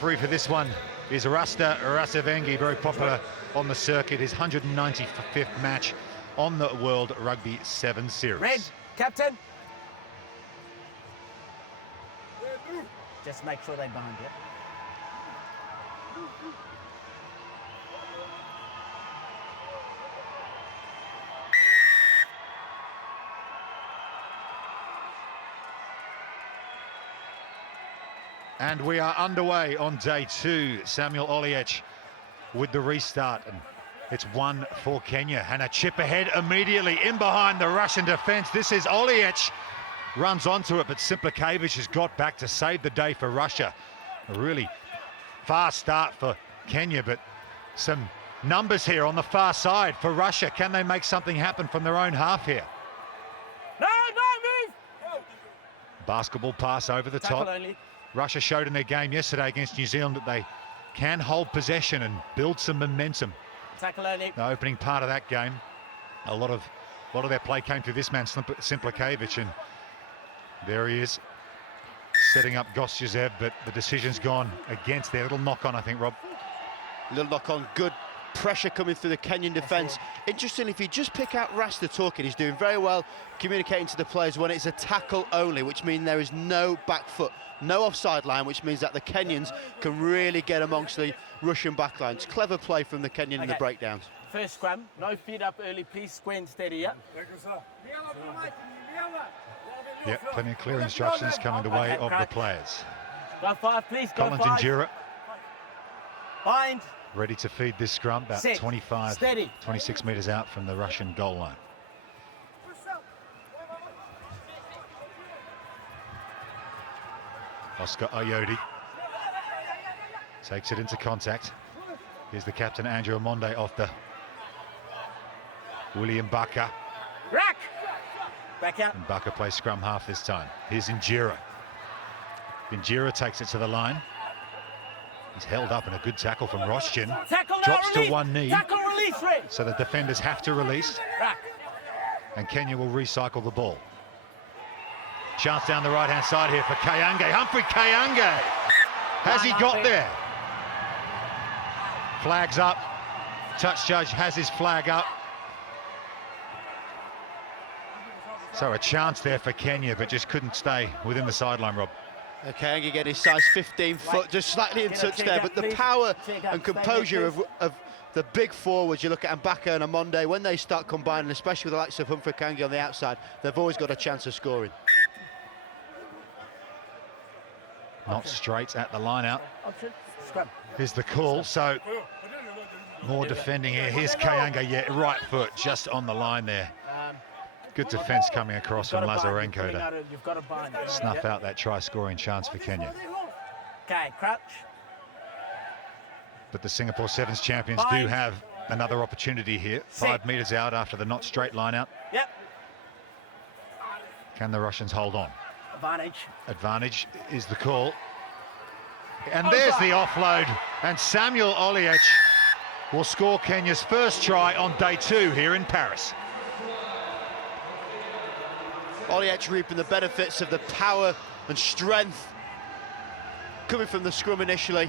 Referee for this one is Rasta Rasavengi, very popular on the circuit. His 195th match on the World Rugby 7 Series. Red, captain. Just make sure they're behind you. And we are underway on day 2. Samuel Oliech with the restart. And it's 1 for Kenya. And a chip ahead immediately in behind the Russian defense. This is Oliech. Runs onto it, but Simplikevich has got back to save the day for Russia. A really fast start for Kenya, but some numbers here on the far side for Russia. Can they make something happen from their own half here? No, move! Basketball pass over the Tackle top. only. Russia showed in their game yesterday against New Zealand that they can hold possession and build some momentum. Tackle only. The opening part of that game, a lot of their play came through this man, Simplikevich, and there he is, setting up Gostyazev, but the decision's gone against their little knock-on, I think, Rob. Little knock-on, good pressure coming through the Kenyan defence. Interestingly, if you just pick out Rasta talking, he's doing very well communicating to the players when it's a tackle only, which means there is no back foot, no offside line, which means that the Kenyans can really get amongst the Russian backlines. Clever play from the Kenyan in the breakdowns. First scrum, no feet up early, please, square and steady, yeah? Yeah, plenty of clear instructions coming the way of the players. Go 5, please, go Collins 5. and Jura Bind. ready to feed this scrum, about Set. 25, Steady. 26 metres out from the Russian goal line. Oscar Ayodi takes it into contact. Here's the captain, Andrew Amonde, off the William Baka. Rack! Back out. And Baka plays scrum half this time. Here's Injera. Injera takes it to the line. He's held up in a good tackle from Roshchin. Tackle now, Drops release. to one knee. Tackle release, Red. So the defenders have to release. Rack. And Kenya will recycle the ball. Chance down the right-hand side here for Kayange. Humphrey Kayange. Has he got there? Flags up. Touch judge has his flag up. So a chance there for Kenya, but just couldn't stay within the sideline, Rob. Okay, Kayange get his size 15 foot, just slightly in touch there, but the power and composure of the big forwards, you look at Mbaka and Amonde, when they start combining, especially with the likes of Humphrey Kayange on the outside, they've always got a chance of scoring. Not straight at the line out. Option. Scrum. Here's the call, so more defending here. Here's Kayange, yeah, right foot, just on the line there. Good defence coming across from Lazarenko to You've got to bind. snuff out that try-scoring chance for Kenya. Okay, crouch. But the Singapore Sevens champions do have another opportunity here. 5 metres out after the not straight line out. Yep. Can the Russians hold on? Advantage. Advantage is the call. And there's the offload. And Samuel Oliech will score Kenya's first try on day 2 here in Paris. Oliech reaping the benefits of the power and strength coming from the scrum initially.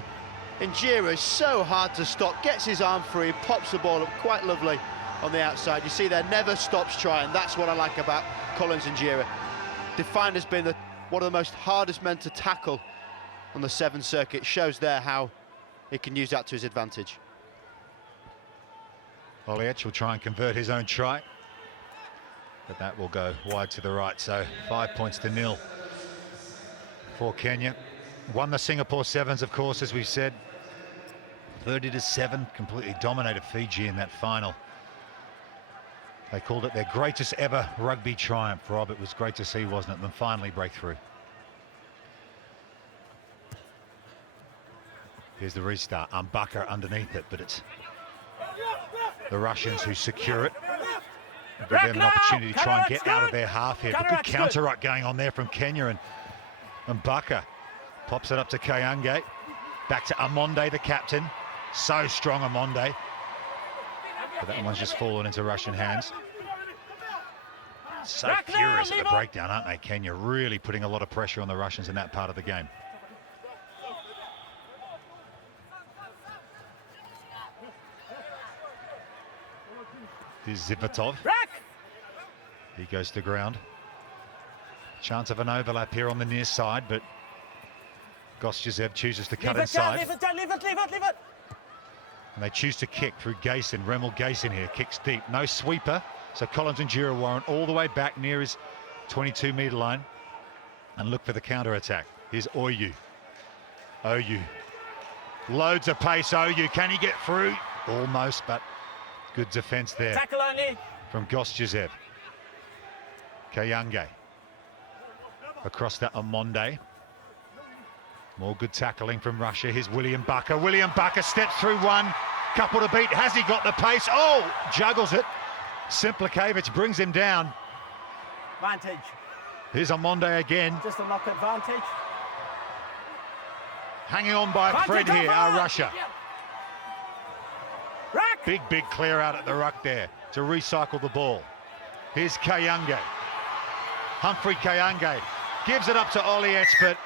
Injera is so hard to stop, gets his arm free, pops the ball up quite lovely on the outside. You see there, never stops trying. That's what I like about Collins Injera. Defined as being one of the most hardest men to tackle on the 7 circuit. Shows there how he can use that to his advantage. Oliech will try and convert his own try, but that will go wide to the right. So 5 points to 0 for Kenya. Won the Singapore Sevens, of course, as we've said. 30-7, completely dominated Fiji in that final. They called it their greatest ever rugby triumph, Rob. It was great to see, wasn't it, them finally break through. Here's the restart. Mbaka underneath it, but it's the Russians who secure it. Give them an opportunity to try and get out of their half here. But good counter-ruck going on there from Kenya, and Mbaka pops it up to Kayange. Back to Amonde, the captain. So strong, Amonde. But that one's just fallen into Russian hands. So furious at the breakdown, aren't they, Kenya? Really putting a lot of pressure on the Russians in that part of the game. This is Zivotov. Rack. He goes to ground. Chance of an overlap here on the near side, but Gostyazev chooses to cut inside. Leave it. And they choose to kick through Gayson. Remel Gayson here kicks deep. No sweeper. So Collins and Jira-Warren all the way back near his 22-metre line and look for the counter-attack. Here's Oyu. Loads of pace, Oyu. Can he get through? Almost, but good defence there. Tackle only. From Gostyazev. Kayange. Across that Amonde. More good tackling from Russia. Here's William Bucker. William Bucker steps through one. Couple to beat. Has he got the pace? Oh, juggles it. Simplikevich brings him down. Advantage. Here's Amonde again. Just a knock advantage. Hanging on by a thread here, Russia. Rack. Big clear out at the ruck there to recycle the ball. Here's Kayange. Humphrey Kayange gives it up to Oliech, but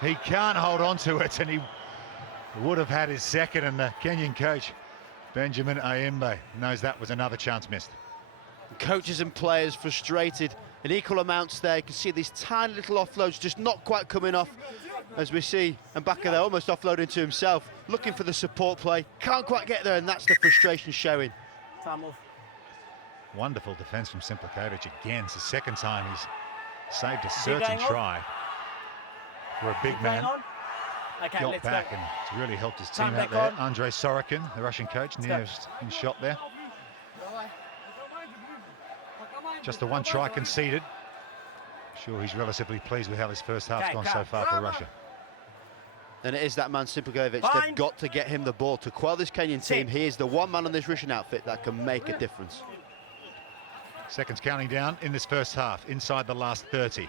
he can't hold on to it, and he would have had his second, and the Kenyan coach, Benjamin Ayimbe, knows that was another chance missed. Coaches and players frustrated in equal amounts there. You can see these tiny little offloads just not quite coming off, as we see Mbaka there almost offloading to himself, looking for the support play, can't quite get there, and that's the frustration showing. Time off. Wonderful defence from Simplikevich again. It's the second time he's saved a certain try for a big man. Okay, Got let's back go. and it's really helped his team Time out back there. on. Andrei Sorokin, the Russian coach, nearest in shot there. Just the one try conceded. Sure, he's relatively pleased with how this first half's Okay, gone cut. so far for Russia. And it is that man, Simplikevich. Fine. They've got to get him the ball to quell this Kenyan team. Sit. He is the one man on this Russian outfit that can make a difference. Seconds counting down in this first half, inside the last 30.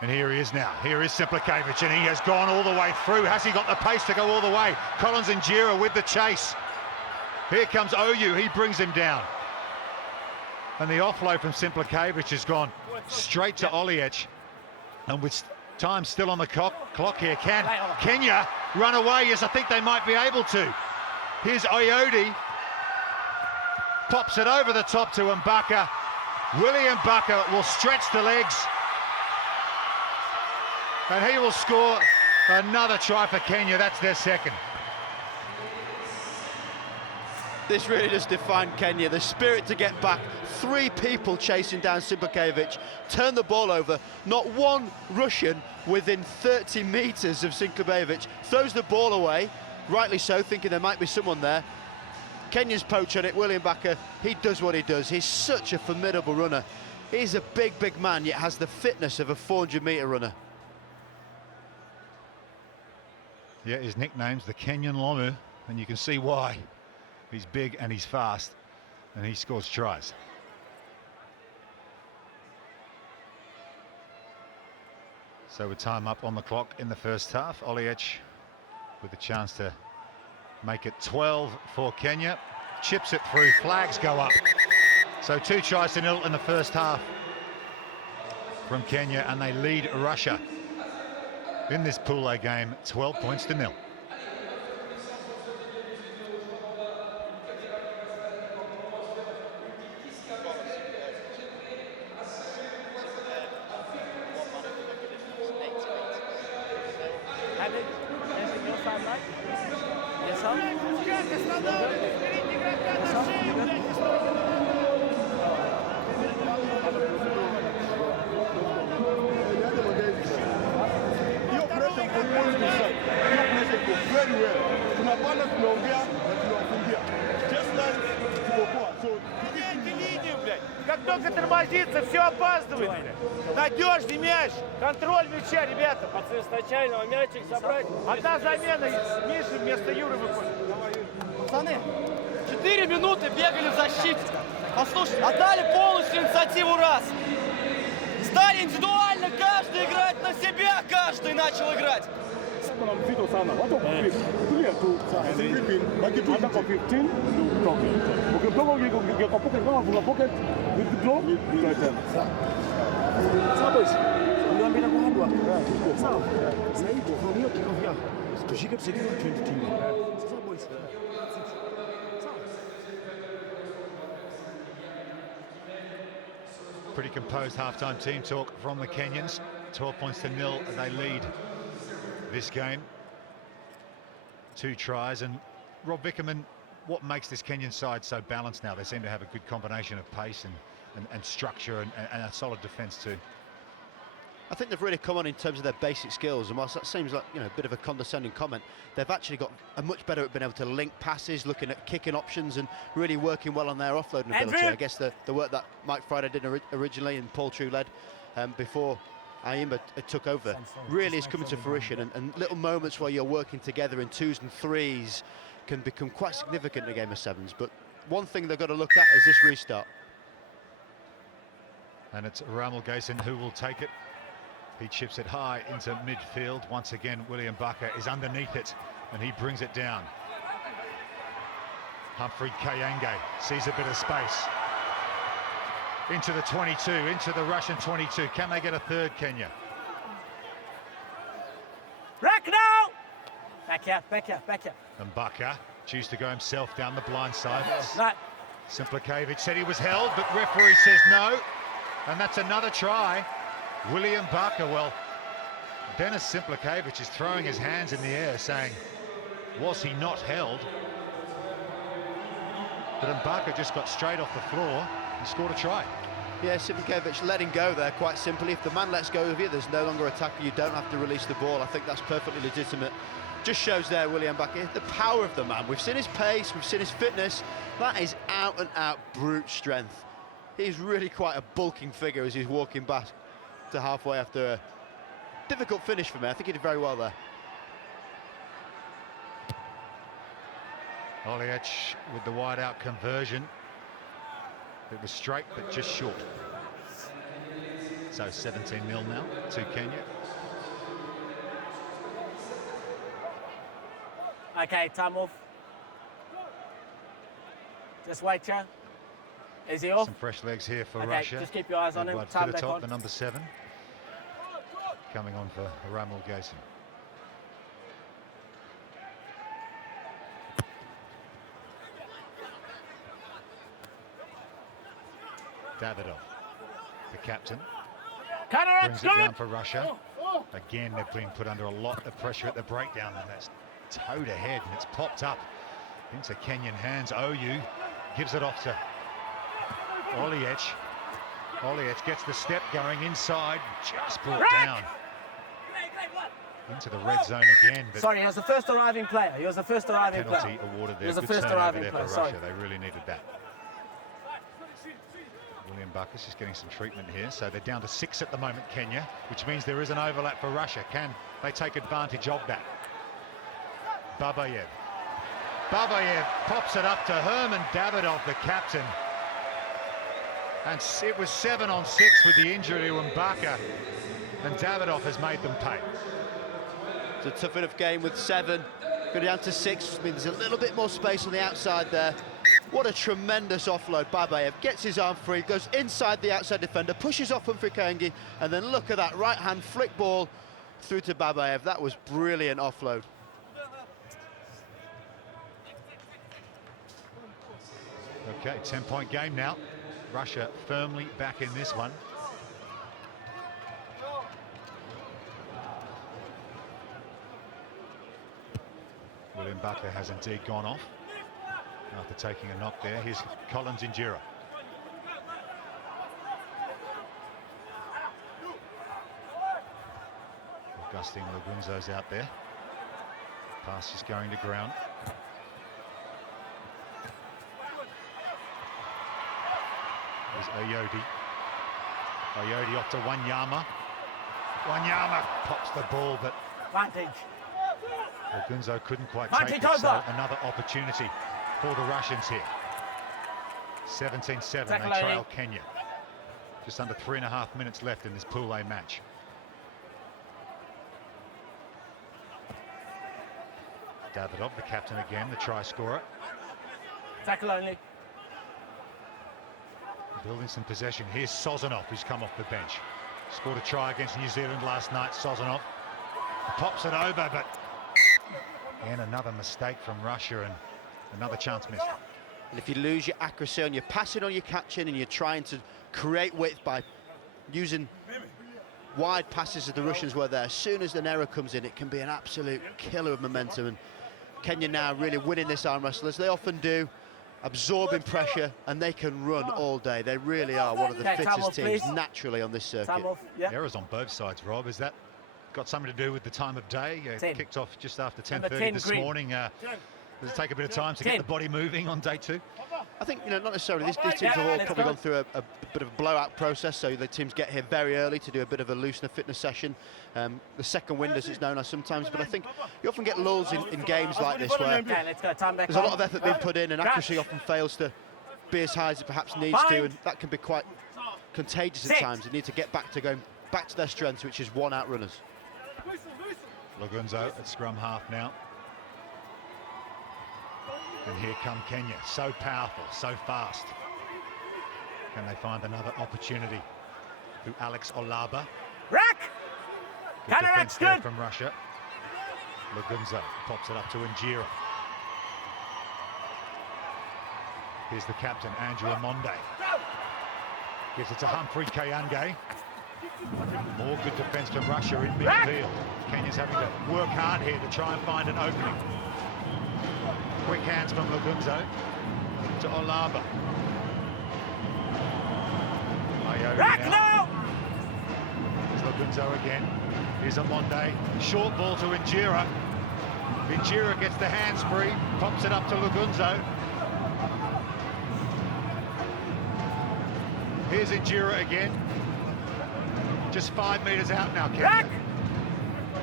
And here he is now. Here is Simplikevich, and he has gone all the way through. Has he got the pace to go all the way? Collins and Jira with the chase. Here comes Oyu. He brings him down. And the offload from Simplikevich has gone straight to Oliech. And with time still on the clock here, can Kenya run away? Yes, I think they might be able to. Here's Oyodi. Pops it over the top to Mbaka. William Bucker will stretch the legs. And he will score another try for Kenya. That's their second. This really does define Kenya. The spirit to get back. 3 people chasing down Simplikevich. Turn the ball over. Not one Russian within 30 metres of Simplikevich. Throws the ball away. Rightly so, thinking there might be someone there. Kenya's poach on it. William Bucker, he does what he does. He's such a formidable runner. He's a big man, yet has the fitness of a 400-metre runner. Yeah, his nickname's the Kenyan Lomu, and you can see why. He's big and he's fast, and he scores tries. So with time up on the clock in the first half, Oliech with a chance to make it 12 for Kenya. Chips it through, flags go up. So 2 tries to 0 in the first half from Kenya, and they lead Russia in this Pool A game, 12 points to 0. Как только тормозится, все опаздывает. Надежный мяч, контроль мяча, ребята. Пацаны, сначала мячик забрать. Одна замена есть. Миша вместо Юры выходит. Пацаны, 4 минуты бегали в защите. Послушайте, отдали полностью инициативу раз. Стали индивидуально, каждый играть на себя, каждый начал играть. Pretty composed half-time team talk from the Kenyans. 12 points to 0, they lead this game. 2 tries, and Rob Vickerman, what makes this Kenyan side so balanced now? They seem to have a good combination of pace and structure and a solid defence too. I think they've really come on in terms of their basic skills, and whilst that seems like, you know, a bit of a condescending comment, they've actually got a much better at being able to link passes, looking at kicking options, and really working well on their offloading ability. I guess the work that Mike Friday did originally and Paul True led before Ayimba took over really is coming to fruition, and little moments where you're working together in 2s and 3s can become quite significant in a game of 7s. But one thing they've got to look at is this restart. And it's Ramal Gayson who will take it. He chips it high into midfield. Once again, William Bucker is underneath it, and he brings it down. Humphrey Kayange sees a bit of space. Into the 22, into the Russian 22. Can they get a third, Kenya? Back now! Back here, back here, back here. And Bucker chooses to go himself down the blind side. No. Simplikavic said he was held, but referee says no. And that's another try. William Bucker, well, Denis Simplikavic is throwing his hands in the air saying, was he not held? But Mbaka just got straight off the floor and scored a try. Yeah, Simplikavic letting go there, quite simply. If the man lets go of you, there's no longer a tackle. You don't have to release the ball. I think that's perfectly legitimate. Just shows there, William Bucker, the power of the man. We've seen his pace, we've seen his fitness. That is out-and-out brute strength. He's really quite a bulking figure as he's walking back to halfway after a difficult finish for me. I think he did very well there. Oliech with the wide-out conversion. It was straight, but just short. So 17-0 now to Kenya. Okay, time off. Just wait, Joe. Is he off? Some fresh legs here for Okay, Russia. just keep your eyes on him. Edward Time back Fidotop, on. the number 7. Coming on for Ramal Gayson. Davidov, the captain, brings it down for Russia. Again, they've been put under a lot of pressure at the breakdown, and that's towed ahead, and it's popped up into Kenyan hands. OU gives it off to Oliech. Oliech gets the step going inside, just brought down into the red zone again. But sorry, he was the first arriving player. He was the first arriving player. penalty awarded there. He was the Good first turnover arriving there player. for Sorry. Russia. They really needed that. William Buckus is getting some treatment here, so they're down to 6 at the moment, Kenya, which means there is an overlap for Russia. Can they take advantage of that? Babayev pops it up to Herman Davidov, the captain. And it was 7 on 6 with the injury to Mbaka, and Davidov has made them pay. It's a tough enough game with 7. Go down to 6, which means there's a little bit more space on the outside there. What a tremendous offload. Babayev gets his arm free, goes inside the outside defender, pushes off Humphrey Kayange, and then look at that right-hand flick ball through to Babayev. That was brilliant offload. Okay, 10-point game now. Russia firmly back in this one. William Bucker has indeed gone off after taking a knock there. Here's Collins Injera. Augustine Lagunzo's out there. Pass is going to ground. There's Oyodi. Oyodi off to Wanyama. Wanyama pops the ball, but Vantage. Lagunzo couldn't quite Vantage take it, so over. another opportunity for the Russians here. 17-7, they Tackle trail Kenya. Just under 3.5 minutes left in this Pool A match. Davidov, the captain again, the try scorer. Tackle only. Building some possession. Here's Sozanov, who's come off the bench. Scored a try against New Zealand last night. Sozanov pops it over, but and another mistake from Russia and another chance missed. And if you lose your accuracy on your passing, on your catching, and you're trying to create width by using wide passes as the Russians were there, as soon as an error comes in, it can be an absolute killer of momentum. And Kenya now really winning this arm wrestle, as they often do, absorbing pressure, and they can run all day. They really are one of the fittest teams naturally on this circuit. Yeah. Errors on both sides, Rob. Has that got something to do with the time of day? Kicked off just after Number 10:30 10 this green. morning. Does it take a bit of time to get the body moving on day 2? I think, not necessarily. These teams have all probably gone through a bit of a blowout process, so the teams get here very early to do a bit of a loosener fitness session. The second wind, as it's known as sometimes, but I think you often get lulls in games like this where Let's go. Time back there's a lot of effort being put in, and accuracy often fails to be as high as it perhaps needs to, and that can be quite contagious at times. They need to get back to going back to their strengths, which is one-out runners. Lugunzo at scrum half now. And here come Kenya, so powerful, so fast. Can they find another opportunity through Alex Olaba? Rack! Good defense Counteract, there good. from Russia. Lugunzo pops it up to Njira. Here's the captain, Andrew Amonde. Gives it to Humphrey Kayange. More good defense from Russia in midfield. Kenya's having to work hard here to try and find an opening. Quick hands from Lugunzo to Olaba. Rack now! Here's Lugunzo again. Here's Amonde. Short ball to Njira. Njira gets the hands free, pops it up to Lugunzo. Here's Njira again. Just 5 metres out now, Kenya. Rack!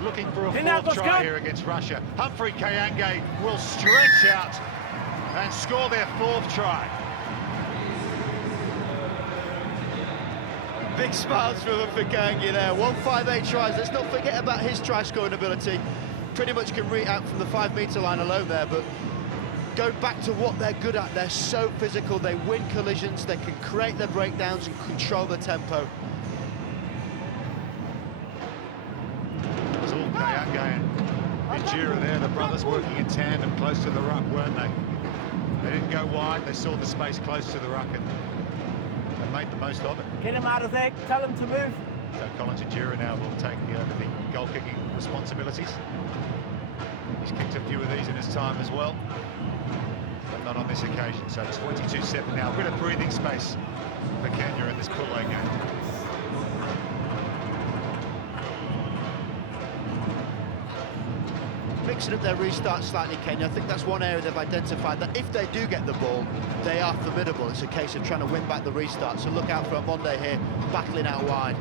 Looking for a That fourth was try good. here against Russia. Humphrey Kayange will stretch out and score their 4th try. Big smiles from Kayange there. 158 tries. Let's not forget about his try-scoring ability. Pretty much can read out from the 5-metre line alone there, but go back to what they're good at. They're so physical. They win collisions. They can create their breakdowns and control the tempo. It's all Kayange and Njira there, the brothers working in tandem close to the ruck, weren't they? They didn't go wide. They saw the space close to the ruck and made the most of it. Get him out of there. Tell him to move. So Collins Njira now will take the goal-kicking responsibilities. He's kicked a few of these in his time as well, but not on this occasion. So 22-7 now. A bit of breathing space for Kenya in this pool A game. Mixing up their restart slightly, Kenya. I think that's one area they've identified, that if they do get the ball, they are formidable. It's a case of trying to win back the restart. So look out for Amonde here, battling out wide.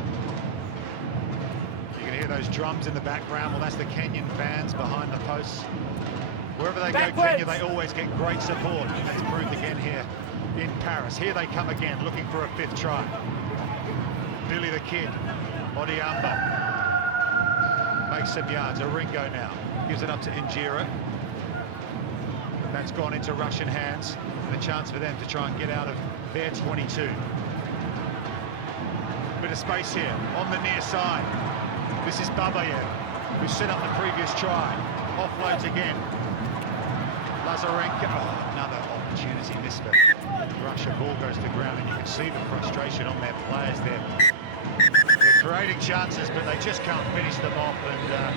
You can hear those drums in the background. Well, that's the Kenyan fans behind the posts. Wherever they Backwards. go, Kenya, they always get great support. And that's proved again here in Paris. Here they come again, looking for a 5th try. Billy the Kid, Odiamba. Makes some yards. Oringo now gives it up to Njira. That's gone into Russian hands, and a chance for them to try and get out of their 22. Bit of space here on the near side. This is Babayev, who set up the previous try. Offloads again. Lazarenko. Oh, another opportunity missed for Russia. Ball goes to ground, and you can see the frustration on their players there. They're creating chances, but they just can't finish them off. And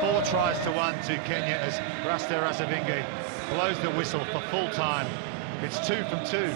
4 tries to 1 to Kenya as Rasta Rasavinge blows the whistle for full time. It's 2 from 2.